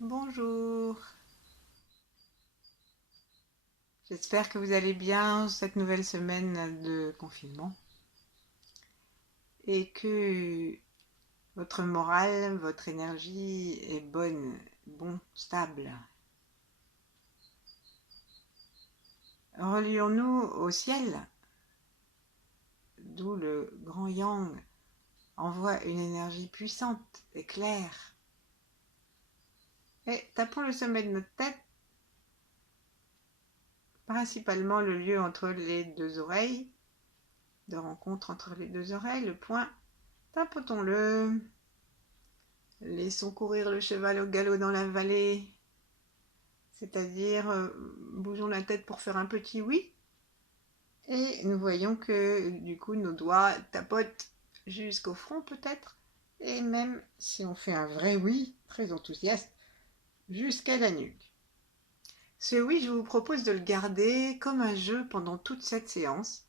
Bonjour, j'espère que vous allez bien cette nouvelle semaine de confinement et que votre morale, votre énergie est stable. Relions-nous au ciel, d'où le grand yang envoie une énergie puissante et claire. Et tapons le sommet de notre tête, principalement le lieu entre les deux oreilles, de rencontre entre les deux oreilles, le point. Tapotons-le. Laissons courir le cheval au galop dans la vallée, c'est-à-dire bougeons la tête pour faire un petit oui, et nous voyons que du coup nos doigts tapotent jusqu'au front peut-être, et même si on fait un vrai oui, très enthousiaste, jusqu'à la nuque. Ce oui, je vous propose de le garder comme un jeu pendant toute cette séance.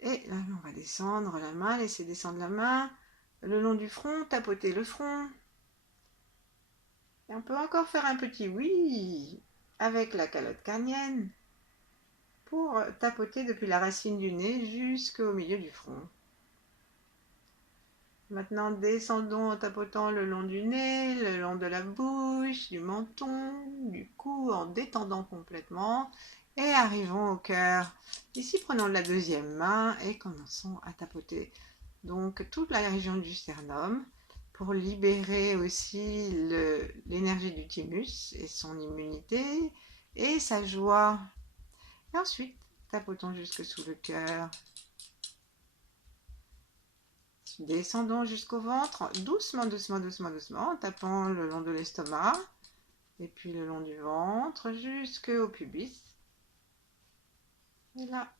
Et là, on va descendre la main, laisser descendre la main, le long du front, tapoter le front. Et on peut encore faire un petit oui avec la calotte crânienne pour tapoter depuis la racine du nez jusqu'au milieu du front. Maintenant, descendons en tapotant le long du nez, le long de la bouche, du menton, du cou, en détendant complètement. Et arrivons au cœur. Ici, prenons la deuxième main et commençons à tapoter donc toute la région du sternum pour libérer aussi l'énergie du thymus et son immunité et sa joie. Et ensuite, tapotons jusque sous le cœur. Descendons jusqu'au ventre, doucement, doucement, doucement, doucement, en tapant le long de l'estomac, et puis le long du ventre, jusqu'au pubis. Et là,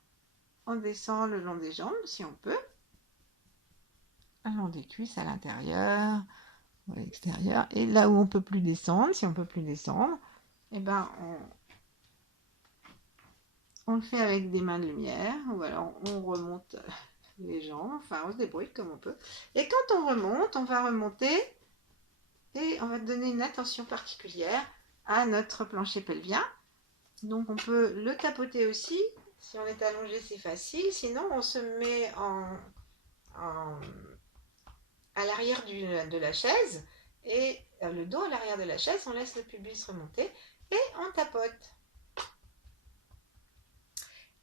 on descend le long des jambes, si on peut, le long des cuisses à l'intérieur, ou à l'extérieur. Et là où on peut plus descendre, si on peut plus descendre, eh ben on le fait avec des mains de lumière, ou alors on remonte les jambes, enfin on se débrouille comme on peut. Et quand on remonte, on va remonter et on va donner une attention particulière à notre plancher pelvien. Donc on peut le tapoter aussi. Si on est allongé, c'est facile. Sinon, on se met en- à l'arrière de la chaise et le dos à l'arrière de la chaise. On laisse le pubis remonter et on tapote.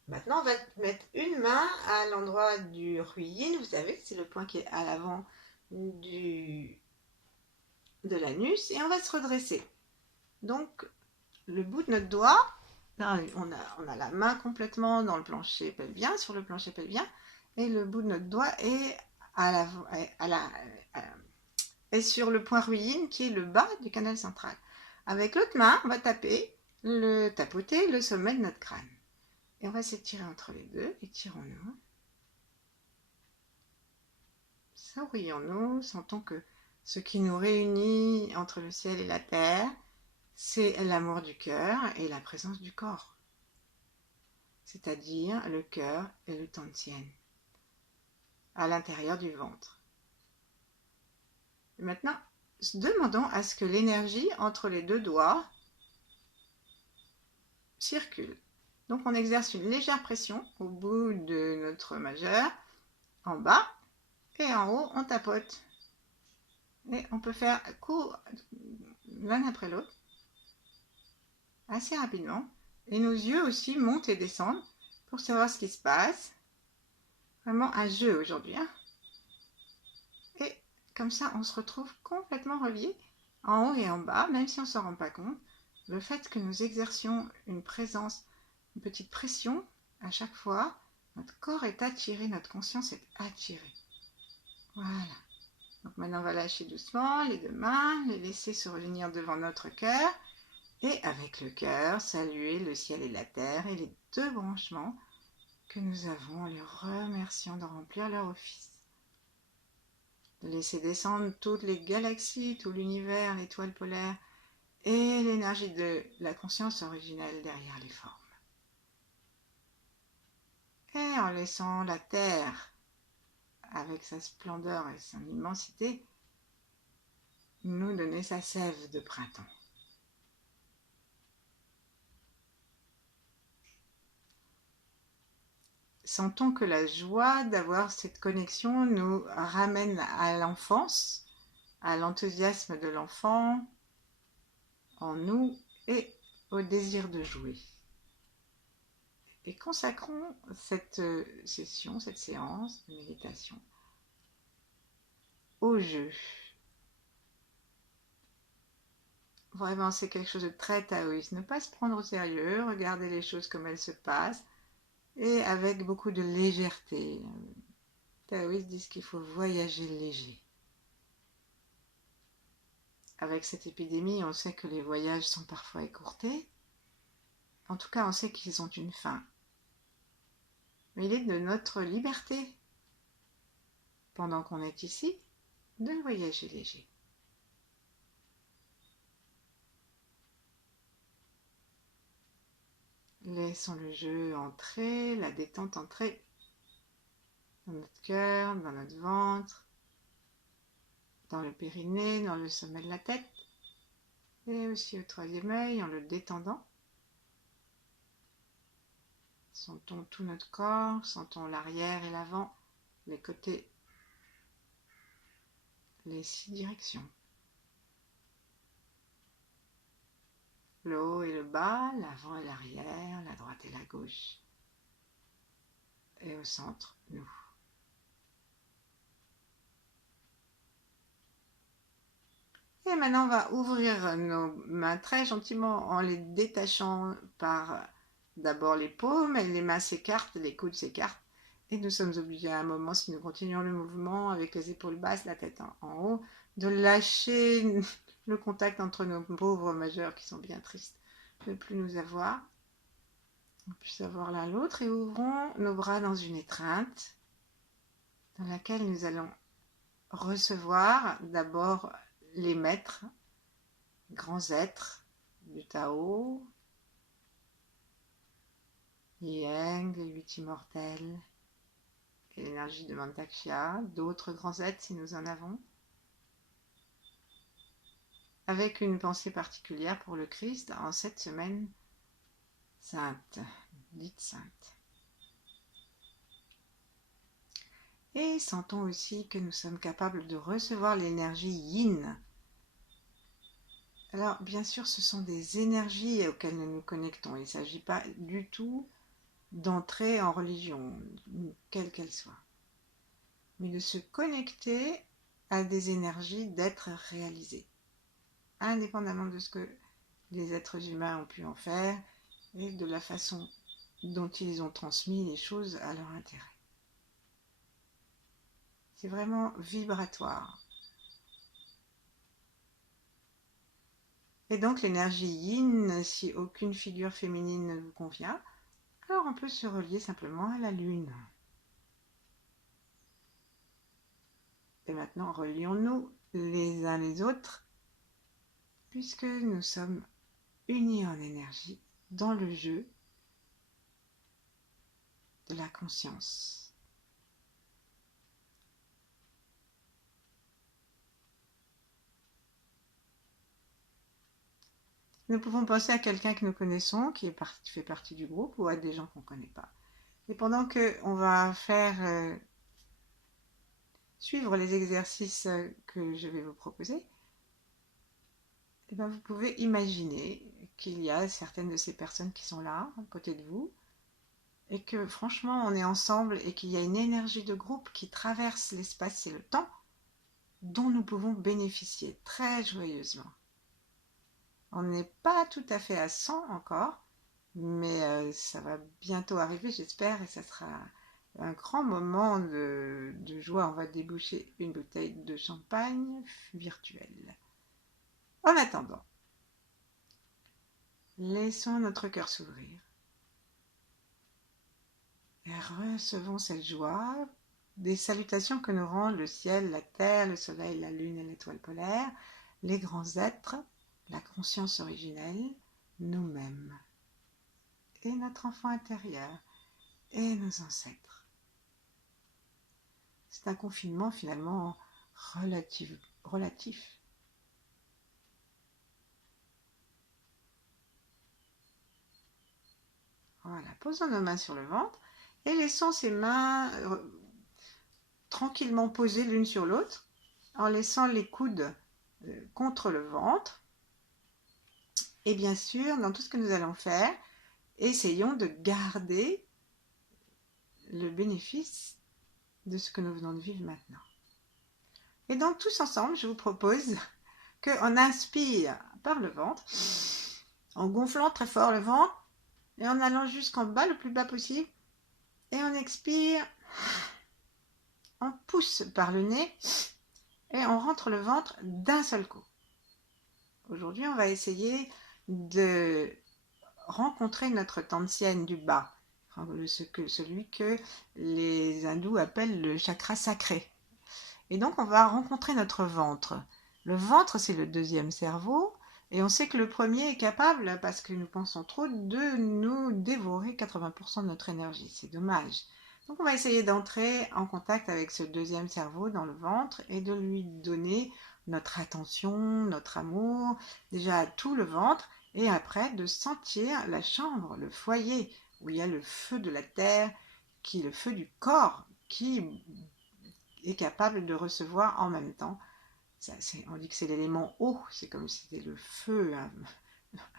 Maintenant, on va mettre une main à l'endroit du ruyin. Vous savez, c'est le point qui est à l'avant de l'anus et on va se redresser. Donc, le bout de notre doigt, là, on a la main complètement dans le plancher pelvien, sur le plancher pelvien, et le bout de notre doigt est, à la, est sur le point ruyin qui est le bas du canal central. Avec l'autre main, on va tapoter le sommet de notre crâne. Et on va s'étirer entre les deux, étirons-nous. Sourions-nous, sentons que ce qui nous réunit entre le ciel et la terre, c'est l'amour du cœur et la présence du corps, c'est-à-dire le cœur et le tantien, à l'intérieur du ventre. Et maintenant, demandons à ce que l'énergie entre les deux doigts circule. Donc on exerce une légère pression au bout de notre majeur, en bas, et en haut, on tapote. Et on peut faire court l'un après l'autre, assez rapidement. Et nos yeux aussi montent et descendent pour savoir ce qui se passe. Vraiment un jeu aujourd'hui. Hein. Et comme ça, on se retrouve complètement relié en haut et en bas, même si on ne s'en rend pas compte. Le fait que nous exercions une présence, une petite pression à chaque fois, notre corps est attiré, notre conscience est attirée. Voilà. Donc maintenant, on va lâcher doucement les deux mains, les laisser se réunir devant notre cœur et avec le cœur, saluer le ciel et la terre et les deux branchements que nous avons en les remerciant de remplir leur office. De laisser descendre toutes les galaxies, tout l'univers, l'étoile polaire et l'énergie de la conscience originelle derrière les formes. Et en laissant la terre, avec sa splendeur et son immensité, nous donner sa sève de printemps. Sentons que la joie d'avoir cette connexion nous ramène à l'enfance, à l'enthousiasme de l'enfant en nous et au désir de jouer. Et consacrons cette session, cette séance de méditation au jeu. Vraiment, c'est quelque chose de très taoïste. Ne pas se prendre au sérieux, regarder les choses comme elles se passent et avec beaucoup de légèreté. Les taoïstes disent qu'il faut voyager léger. Avec cette épidémie, on sait que les voyages sont parfois écourtés. En tout cas, on sait qu'ils ont une fin. Mais il est de notre liberté, pendant qu'on est ici, de voyager léger. Laissons le jeu entrer, la détente entrer dans notre cœur, dans notre ventre, dans le périnée, dans le sommet de la tête, et aussi au troisième œil en le détendant. Sentons tout notre corps, sentons l'arrière et l'avant, les côtés, les 6 directions. Le haut et le bas, l'avant et l'arrière, la droite et la gauche. Et au centre, nous. Et maintenant, on va ouvrir nos mains très gentiment en les détachant par d'abord les paumes, et les mains s'écartent, les coudes s'écartent. Et nous sommes obligés à un moment, si nous continuons le mouvement avec les épaules basses, la tête en haut, de lâcher le contact entre nos pauvres majeurs qui sont bien tristes de ne plus nous avoir. On puisse avoir l'un l'autre et ouvrons nos bras dans une étreinte dans laquelle nous allons recevoir d'abord les maîtres, grands êtres du Tao, Yang, les 8 immortels, l'énergie de Mantakshya, d'autres grands êtres si nous en avons, avec une pensée particulière pour le Christ en cette semaine sainte, dite sainte. Et sentons aussi que nous sommes capables de recevoir l'énergie yin. Alors, bien sûr, ce sont des énergies auxquelles nous nous connectons. Il ne s'agit pas du tout d'entrer en religion, quelle qu'elle soit, mais de se connecter à des énergies d'être réalisées, indépendamment de ce que les êtres humains ont pu en faire et de la façon dont ils ont transmis les choses à leur intérêt. C'est vraiment vibratoire. Et donc l'énergie yin, si aucune figure féminine ne vous convient, alors on peut se relier simplement à la lune. Et maintenant, relions-nous les uns les autres, puisque nous sommes unis en énergie dans le jeu de la conscience. Nous pouvons penser à quelqu'un que nous connaissons, qui fait partie du groupe, ou à des gens qu'on ne connaît pas. Et pendant qu'on va faire suivre les exercices que je vais vous proposer, eh bien vous pouvez imaginer qu'il y a certaines de ces personnes qui sont là, à côté de vous, et que franchement on est ensemble et qu'il y a une énergie de groupe qui traverse l'espace et le temps dont nous pouvons bénéficier très joyeusement. On n'est pas tout à fait à 100 encore, mais ça va bientôt arriver, j'espère, et ça sera un grand moment de joie. On va déboucher une bouteille de champagne virtuelle. En attendant, laissons notre cœur s'ouvrir et recevons cette joie des salutations que nous rendent le ciel, la terre, le soleil, la lune et l'étoile polaire, les grands êtres, la conscience originelle, nous-mêmes, et notre enfant intérieur, et nos ancêtres. C'est un confinement finalement relatif. posons nos mains sur le ventre et laissons ces mains tranquillement posées l'une sur l'autre en laissant les coudes contre le ventre. Et bien sûr, dans tout ce que nous allons faire, essayons de garder le bénéfice de ce que nous venons de vivre maintenant. Et donc tous ensemble, je vous propose qu'on inspire par le ventre, en gonflant très fort le ventre, et en allant jusqu'en bas, le plus bas possible, et on expire, on pousse par le nez, et on rentre le ventre d'un seul coup. Aujourd'hui, on va essayer de rencontrer notre tantienne du bas, celui que les hindous appellent le chakra sacré. Et donc, on va rencontrer notre ventre. Le ventre, c'est le deuxième cerveau, et on sait que le premier est capable, parce que nous pensons trop, de nous dévorer 80% de notre énergie. C'est dommage. Donc, on va essayer d'entrer en contact avec ce deuxième cerveau dans le ventre et de lui donner notre attention, notre amour, déjà à tout le ventre, et après de sentir la chambre, le foyer, où il y a le feu de la terre, qui est le feu du corps, qui est capable de recevoir en même temps. On dit que c'est l'élément eau, c'est comme si c'était le feu,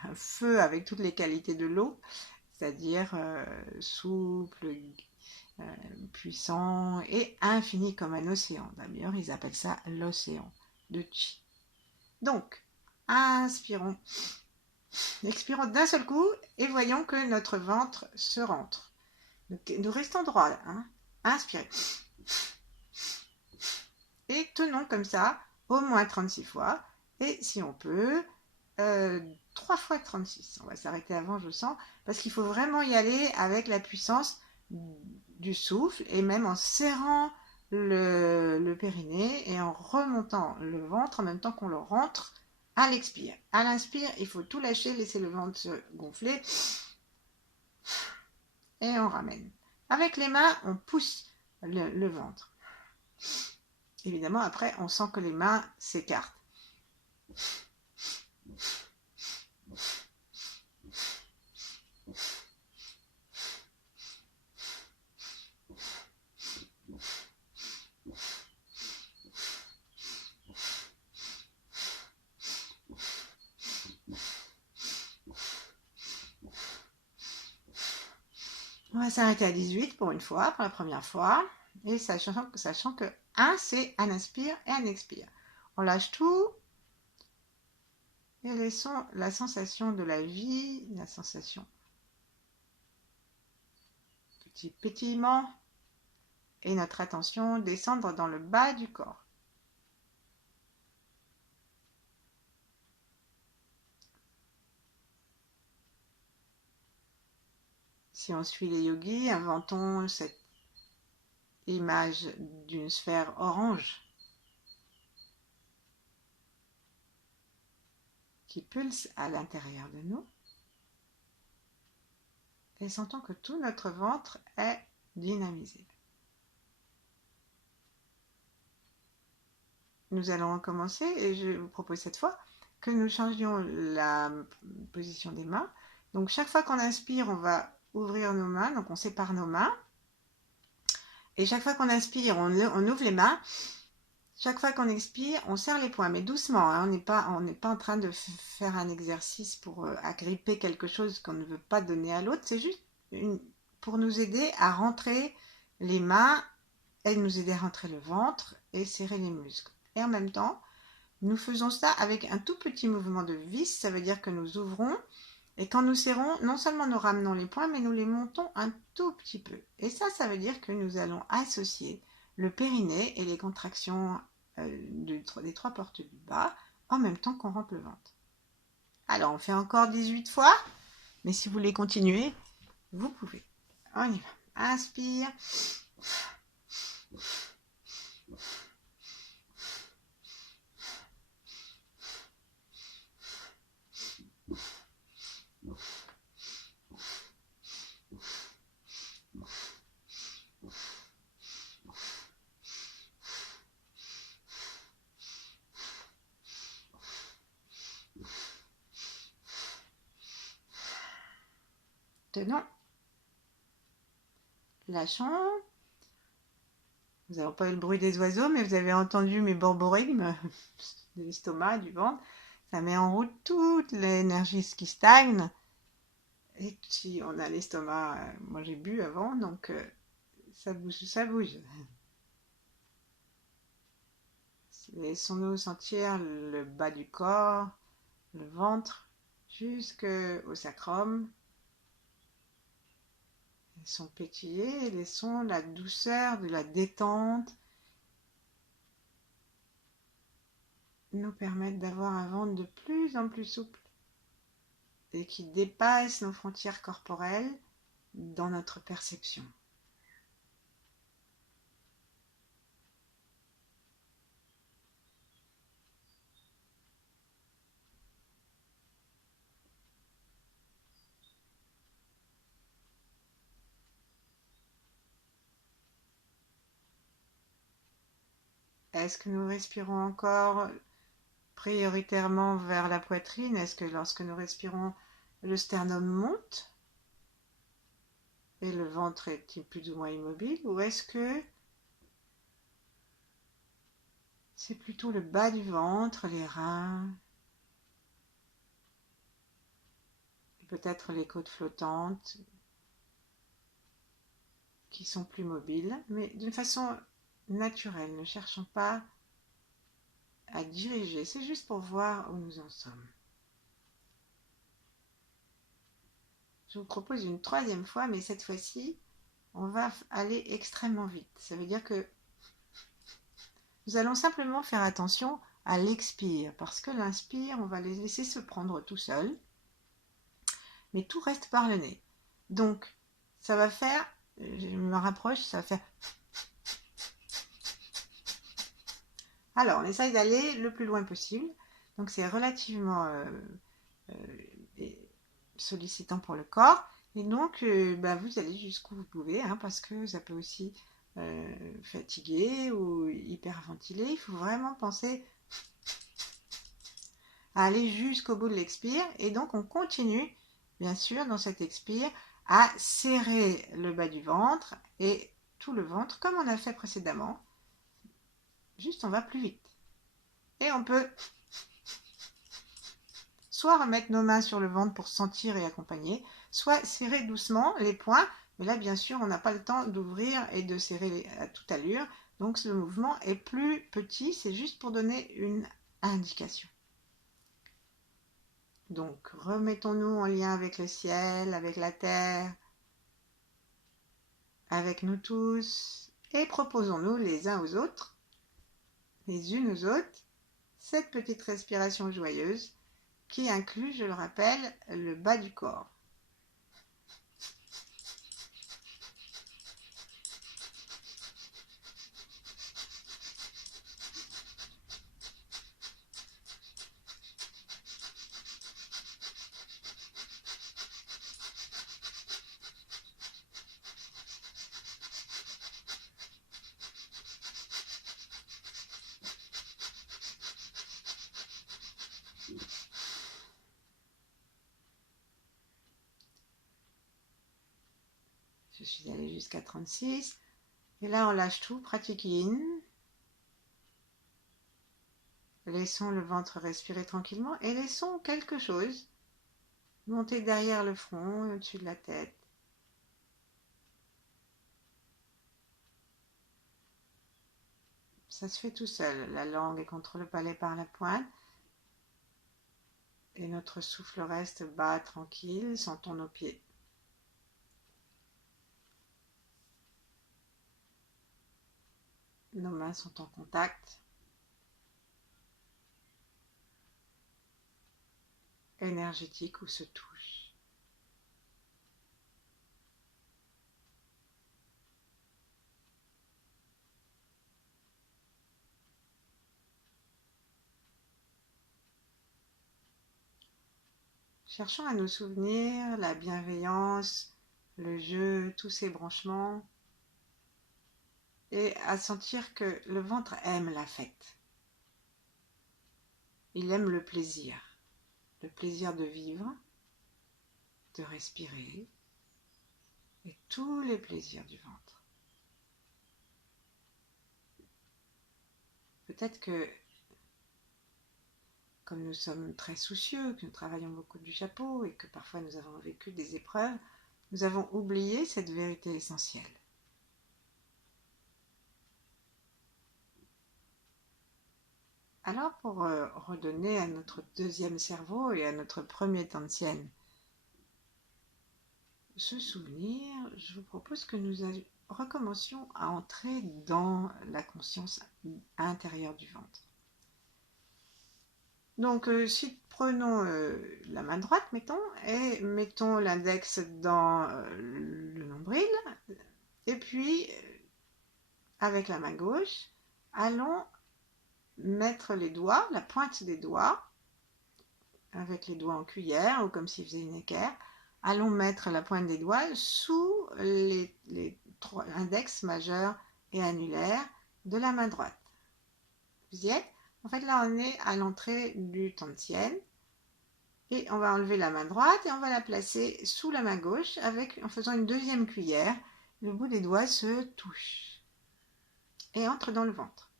un feu avec toutes les qualités de l'eau, c'est-à-dire souple, puissant et infini comme un océan. D'ailleurs, ils appellent ça l'océan de Chi. Donc, inspirons, expirons d'un seul coup et voyons que notre ventre se rentre. Donc, nous restons droits là. Inspirez. Et tenons comme ça au moins 36 fois. Et si on peut, 3 fois 36. On va s'arrêter avant, je sens, parce qu'il faut vraiment y aller avec la puissance du souffle et même en serrant le périnée et en remontant le ventre en même temps qu'on le rentre à l'expire. À l'inspire, il faut tout lâcher, laisser le ventre se gonfler et on ramène. Avec les mains, on pousse le ventre. Évidemment, après, on sent que les mains s'écartent. On va s'arrêter à 18 pour une fois, pour la première fois. Et sachant que 1, c'est un inspire et un expire. On lâche tout. Et laissons la sensation de la vie, la sensation petit pétillement et notre attention descendre dans le bas du corps. Si on suit les yogis, inventons cette image d'une sphère orange qui pulse à l'intérieur de nous et sentons que tout notre ventre est dynamisé. Nous allons recommencer et je vous propose cette fois que nous changions la position des mains. Donc chaque fois qu'on inspire, on va ouvrir nos mains, donc on sépare nos mains. Et chaque fois qu'on inspire, on ouvre les mains. Chaque fois qu'on expire, on serre les poings, mais doucement. On n'est pas en train de faire un exercice pour agripper quelque chose qu'on ne veut pas donner à l'autre. C'est juste pour nous aider à rentrer les mains et nous aider à rentrer le ventre et serrer les muscles. Et en même temps, nous faisons ça avec un tout petit mouvement de vis. Ça veut dire que nous ouvrons. Et quand nous serrons, non seulement nous ramenons les poings, mais nous les montons un tout petit peu. Et ça veut dire que nous allons associer le périnée et les contractions des 3 portes du bas en même temps qu'on rentre le ventre. Alors, on fait encore 18 fois, mais si vous voulez continuer, vous pouvez. On y va. Inspire. Tenons. Lâchons. Vous n'avez pas eu le bruit des oiseaux, mais vous avez entendu mes borborigmes de l'estomac, du ventre. Ça met en route toute l'énergie qui stagne. Et si on a l'estomac, moi j'ai bu avant, donc ça bouge, ça bouge. Laissons-nous sentir le bas du corps, le ventre, jusqu'au sacrum. Laissons pétiller, laissons la douceur de la détente nous permettre d'avoir un ventre de plus en plus souple et qui dépasse nos frontières corporelles dans notre perception. Est-ce que nous respirons encore prioritairement vers la poitrine? Est-ce que lorsque nous respirons, le sternum monte et le ventre est plus ou moins immobile? Ou est-ce que c'est plutôt le bas du ventre, les reins, peut-être les côtes flottantes qui sont plus mobiles, mais d'une façon naturelle. Ne cherchons pas à diriger, c'est juste pour voir où nous en sommes. Je vous propose une troisième fois, mais cette fois-ci, on va aller extrêmement vite. Ça veut dire que nous allons simplement faire attention à l'expire, parce que l'inspire, on va les laisser se prendre tout seul, mais tout reste par le nez. Donc, ça va faire, je me rapproche, ça va faire... Alors, on essaye d'aller le plus loin possible. Donc, c'est relativement sollicitant pour le corps. Et donc, vous allez jusqu'où vous pouvez, hein, parce que ça peut aussi fatiguer ou hyperventiler. Il faut vraiment penser à aller jusqu'au bout de l'expire. Et donc, on continue, bien sûr, dans cet expire, à serrer le bas du ventre et tout le ventre, comme on a fait précédemment. Juste, on va plus vite. Et on peut soit remettre nos mains sur le ventre pour sentir et accompagner, soit serrer doucement les poings. Mais là, bien sûr, on n'a pas le temps d'ouvrir et de serrer à toute allure. Donc, ce mouvement est plus petit. C'est juste pour donner une indication. Donc, remettons-nous en lien avec le ciel, avec la terre, avec nous tous. Et proposons-nous les uns aux autres, les unes aux autres, cette petite respiration joyeuse qui inclut, je le rappelle, le bas du corps. Je suis allée jusqu'à 36. Et là, on lâche tout, pratique in. Laissons le ventre respirer tranquillement et laissons quelque chose monter derrière le front, au-dessus de la tête. Ça se fait tout seul. La langue est contre le palais par la pointe. Et notre souffle reste bas, tranquille. Sentons nos pieds. Nos mains sont en contact. Énergétique ou se touchent. Cherchons à nous souvenir la bienveillance, le jeu, tous ces branchements. Et à sentir que le ventre aime la fête. Il aime le plaisir de vivre, de respirer et tous les plaisirs du ventre. Peut-être que, comme nous sommes très soucieux, que nous travaillons beaucoup du chapeau et que parfois nous avons vécu des épreuves, nous avons oublié cette vérité essentielle. Alors pour redonner à notre deuxième cerveau et à notre premier Tantian ce souvenir, je vous propose que nous recommencions à entrer dans la conscience intérieure du ventre. Donc si prenons la main droite, mettons, et mettons l'index dans le nombril, et puis avec la main gauche, allons mettre les doigts, la pointe des doigts, avec les doigts en cuillère ou comme s'ils faisaient une équerre, allons mettre la pointe des doigts sous les trois index majeur et annulaire de la main droite. Vous y êtes? En fait, là, on est à l'entrée du Tantian. Et on va enlever la main droite et on va la placer sous la main gauche en faisant une deuxième cuillère. Le bout des doigts se touche et entre dans le ventre.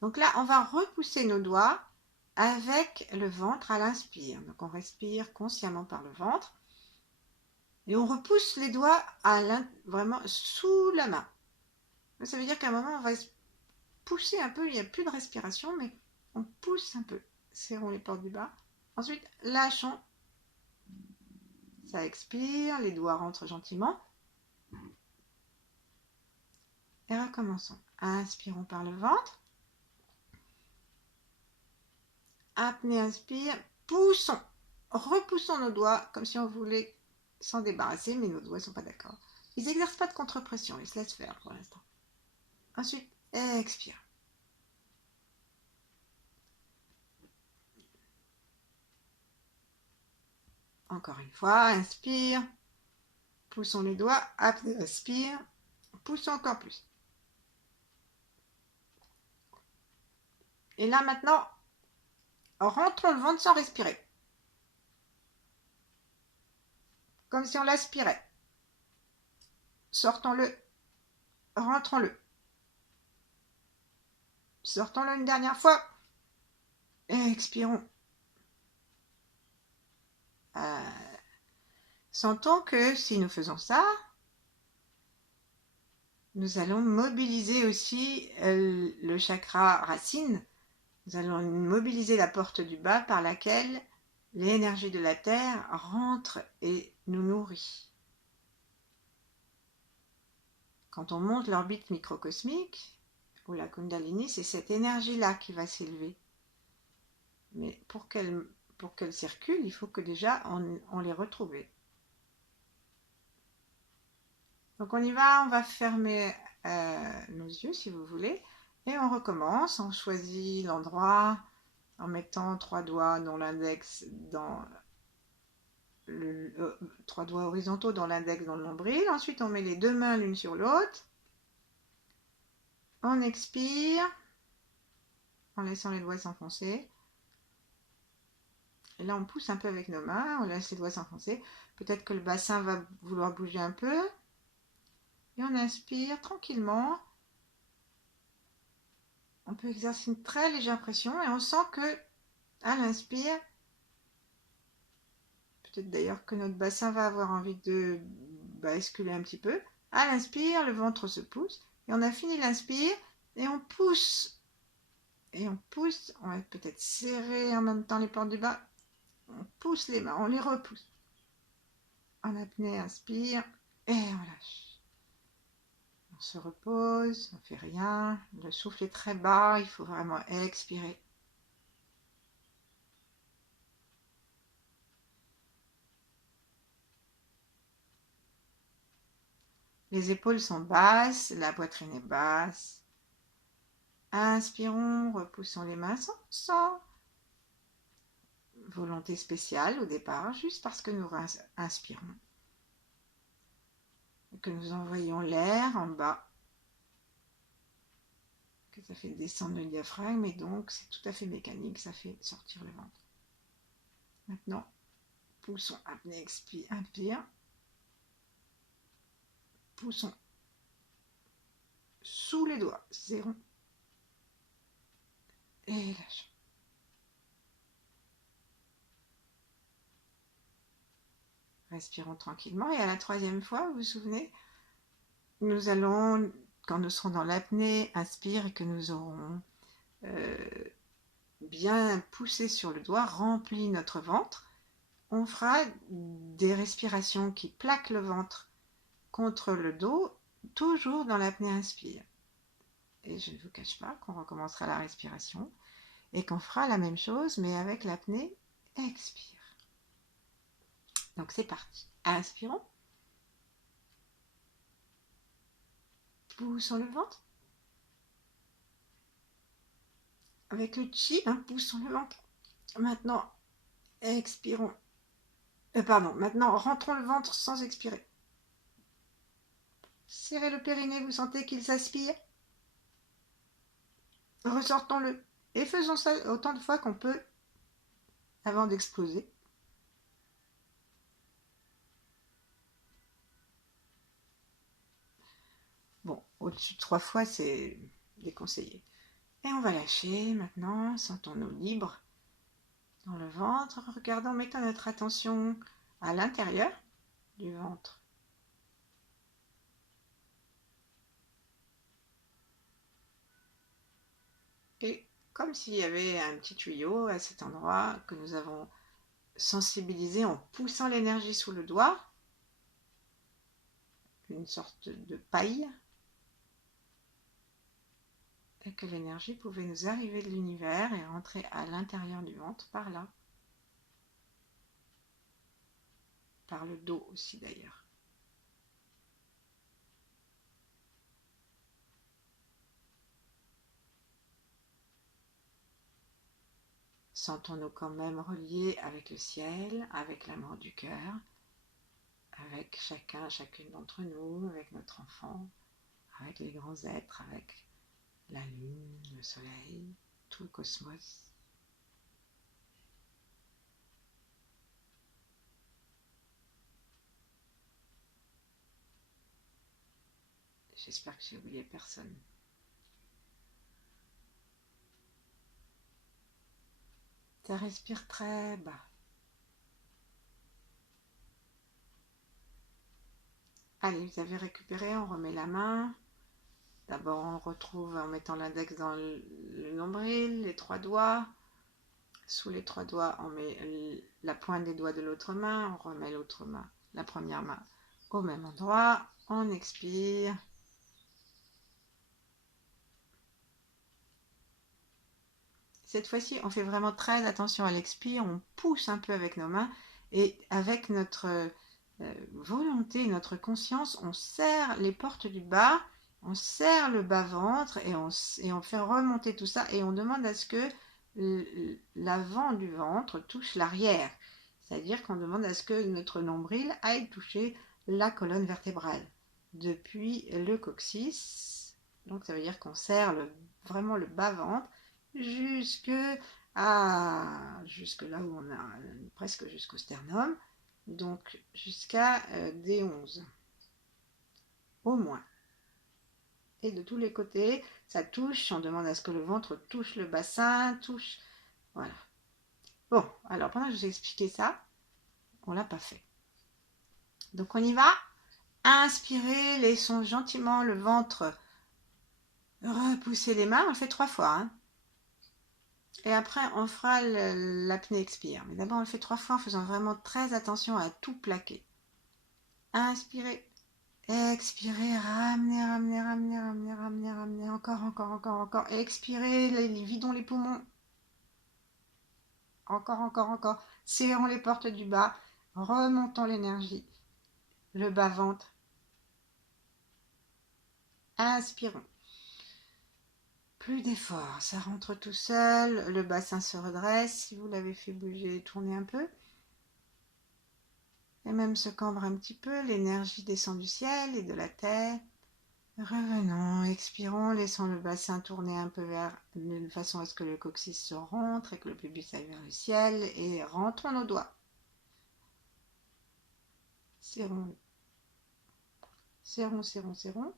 Donc là, on va repousser nos doigts avec le ventre à l'inspire. Donc on respire consciemment par le ventre et on repousse les doigts vraiment sous la main. Ça veut dire qu'à un moment, on va se pousser un peu, il n'y a plus de respiration, mais on pousse un peu. Serrons les portes du bas. Ensuite, lâchons. Ça expire, les doigts rentrent gentiment. Et recommençons. Inspirons par le ventre. Apnée, inspire. Poussons. Repoussons nos doigts comme si on voulait s'en débarrasser, mais nos doigts ne sont pas d'accord. Ils n'exercent pas de contre-pression, ils se laissent faire pour l'instant. Ensuite, expire. Encore une fois, inspire. Poussons les doigts. Apnée, inspire. Poussons encore plus. Et là maintenant, rentrons le ventre sans respirer. Comme si on l'aspirait. Sortons-le. Rentrons-le. Sortons-le une dernière fois. Et expirons. Sentons que si nous faisons ça, nous allons mobiliser aussi le chakra racine. Nous allons mobiliser la porte du bas par laquelle l'énergie de la terre rentre et nous nourrit. Quand on monte l'orbite microcosmique, ou la Kundalini, c'est cette énergie-là qui va s'élever. Mais pour qu'elle circule, il faut que déjà on les retrouve. Donc on y va, on va fermer nos yeux si vous voulez. Et on recommence, on choisit l'endroit en mettant trois doigts dans l'index, trois doigts horizontaux dans l'index, dans le nombril. Ensuite on met les deux mains l'une sur l'autre. On expire en laissant les doigts s'enfoncer. Et là on pousse un peu avec nos mains, on laisse les doigts s'enfoncer. Peut-être que le bassin va vouloir bouger un peu. Et on inspire tranquillement. On peut exercer une très légère pression et on sent que à l'inspire, peut-être d'ailleurs que notre bassin va avoir envie de basculer un petit peu. À l'inspire, le ventre se pousse et on a fini l'inspire et on pousse. Et on pousse, on va peut-être serrer en même temps les portes du bas. On pousse les mains, on les repousse. En apnée, inspire et on lâche. On se repose, on ne fait rien. Le souffle est très bas, il faut vraiment expirer. Les épaules sont basses, la poitrine est basse. Inspirons, repoussons les mains sans volonté spéciale au départ, juste parce que nous inspirons. Et que nous envoyons l'air en bas. Que ça fait descendre le diaphragme et donc c'est tout à fait mécanique, ça fait sortir le ventre. Maintenant, poussons, apnée, expire, inspire. poussons sous les doigts, serrons et lâchons. Respirons tranquillement et à la troisième fois, vous vous souvenez, nous allons, quand nous serons dans l'apnée, inspire et que nous aurons bien poussé sur le doigt, rempli notre ventre, on fera des respirations qui plaquent le ventre contre le dos, toujours dans l'apnée inspire. Et je ne vous cache pas qu'on recommencera la respiration et qu'on fera la même chose mais avec l'apnée expire. Donc c'est parti. Inspirons. Poussons le ventre. Avec le chi, poussons le ventre. Maintenant, expirons. Maintenant, rentrons le ventre sans expirer. Serrez le périnée, vous sentez qu'il s'aspire. Ressortons-le. Et faisons ça autant de fois qu'on peut avant d'exploser. Bon, au-dessus de 3 fois, c'est déconseillé. Et on va lâcher maintenant, sentons-nous libres dans le ventre. Regardons, mettons notre attention à l'intérieur du ventre. Et comme s'il y avait un petit tuyau à cet endroit que nous avons sensibilisé en poussant l'énergie sous le doigt, une sorte de paille, et que l'énergie pouvait nous arriver de l'univers et rentrer à l'intérieur du ventre par là. Par le dos aussi d'ailleurs. Sentons-nous quand même reliés avec le ciel, avec l'amour du cœur, avec chacune d'entre nous, avec notre enfant, avec les grands êtres, avec la lune, le soleil, tout le cosmos. J'espère que j'ai oublié personne. Ça respire très bas. Allez, vous avez récupéré, on remet la main. D'abord, on retrouve en mettant l'index dans le nombril, les 3 doigts. Sous les 3 doigts, on met la pointe des doigts de l'autre main. On remet l'autre main, la première main, au même endroit. On expire. Cette fois-ci, on fait vraiment très attention à l'expire. On pousse un peu avec nos mains et avec notre volonté, notre conscience, on serre les portes du bas, on serre le bas-ventre et on fait remonter tout ça et on demande à ce que l'avant du ventre touche l'arrière. C'est-à-dire qu'on demande à ce que notre nombril aille toucher la colonne vertébrale depuis le coccyx. Donc ça veut dire qu'on serre vraiment le bas-ventre jusque là où on a presque jusqu'au sternum. Donc jusqu'à D11 au moins, et de tous les côtés ça touche, on demande à ce que le ventre touche le bassin, touche, voilà. Bon, alors pendant que je vous ai expliqué ça, on l'a pas fait, donc on y va. Inspirez, laissons gentiment le ventre repousser les mains, on le fait 3 fois, et après on fera l'apnée expire, mais d'abord on le fait 3 fois en faisant vraiment très attention à tout plaquer. Inspirez. Expirez, ramenez, ramenez, ramenez, ramenez, ramenez, ramenez, encore, encore, encore, encore. Expirez, vidons les poumons. Encore, encore, encore. Serrons les portes du bas. Remontons l'énergie. Le bas-ventre. Inspirons. Plus d'effort, ça rentre tout seul. Le bassin se redresse. Si vous l'avez fait bouger, tournez un peu. Et même se cambre un petit peu. L'énergie descend du ciel et de la terre. Revenons, expirons, laissons le bassin tourner un peu de façon à ce que le coccyx se rentre et que le pubis aille vers le ciel, et rentrons nos doigts. Serrons serrons, serrons, serrons.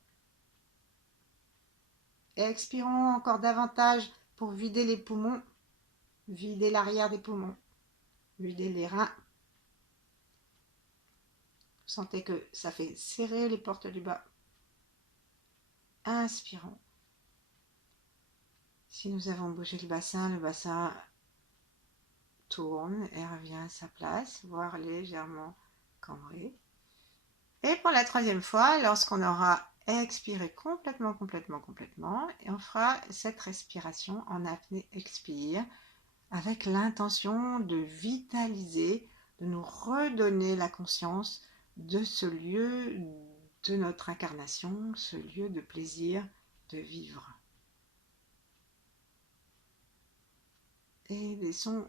Et expirons encore davantage pour vider les poumons, vider l'arrière des poumons, vider les reins. Vous sentez que ça fait serrer les portes du bas. Inspirons. Si nous avons bougé le bassin tourne et revient à sa place, voire légèrement cambré. Et pour la troisième fois, lorsqu'on aura expiré complètement, et on fera cette respiration en apnée expire avec l'intention de vitaliser, de nous redonner la conscience de ce lieu de notre incarnation, ce lieu de plaisir de vivre. Et laissons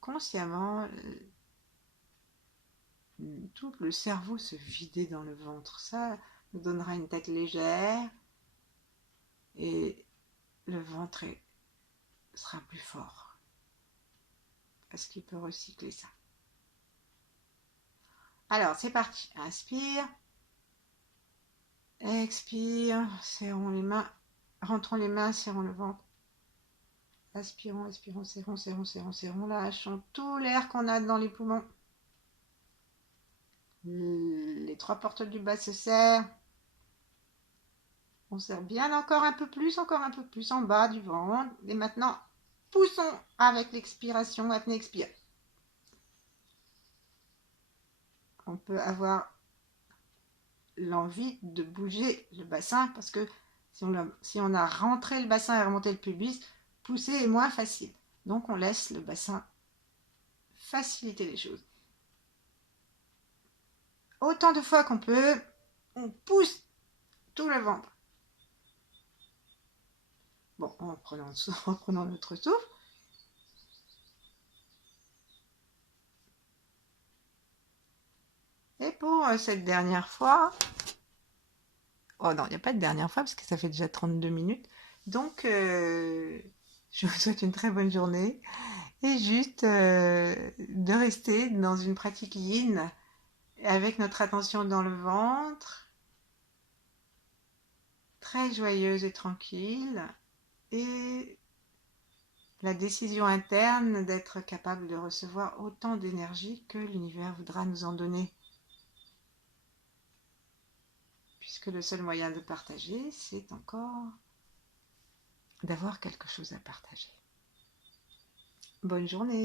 consciemment tout le cerveau se vider dans le ventre. Ça nous donnera une tête légère et le ventre sera plus fort parce qu'il peut recycler ça. Alors c'est parti, inspire, expire, serrons les mains, rentrons les mains, serrons le ventre. Aspirons, expirons, serrons, serrons, serrons, serrons, lâchons tout l'air qu'on a dans les poumons. Les trois portes du bas se serrent. On serre bien encore un peu plus en bas du ventre. Et maintenant, poussons avec l'expiration, apnée expire. On peut avoir l'envie de bouger le bassin parce que si on a rentré le bassin et remonté le pubis, pousser est moins facile. Donc on laisse le bassin faciliter les choses. Autant de fois qu'on peut, on pousse tout le ventre. Bon, en prenant notre souffle. Et pour cette dernière fois, oh non, il n'y a pas de dernière fois parce que ça fait déjà 32 minutes. Donc, je vous souhaite une très bonne journée et juste de rester dans une pratique yin avec notre attention dans le ventre, très joyeuse et tranquille, et la décision interne d'être capable de recevoir autant d'énergie que l'univers voudra nous en donner. Puisque le seul moyen de partager, c'est encore d'avoir quelque chose à partager. Bonne journée!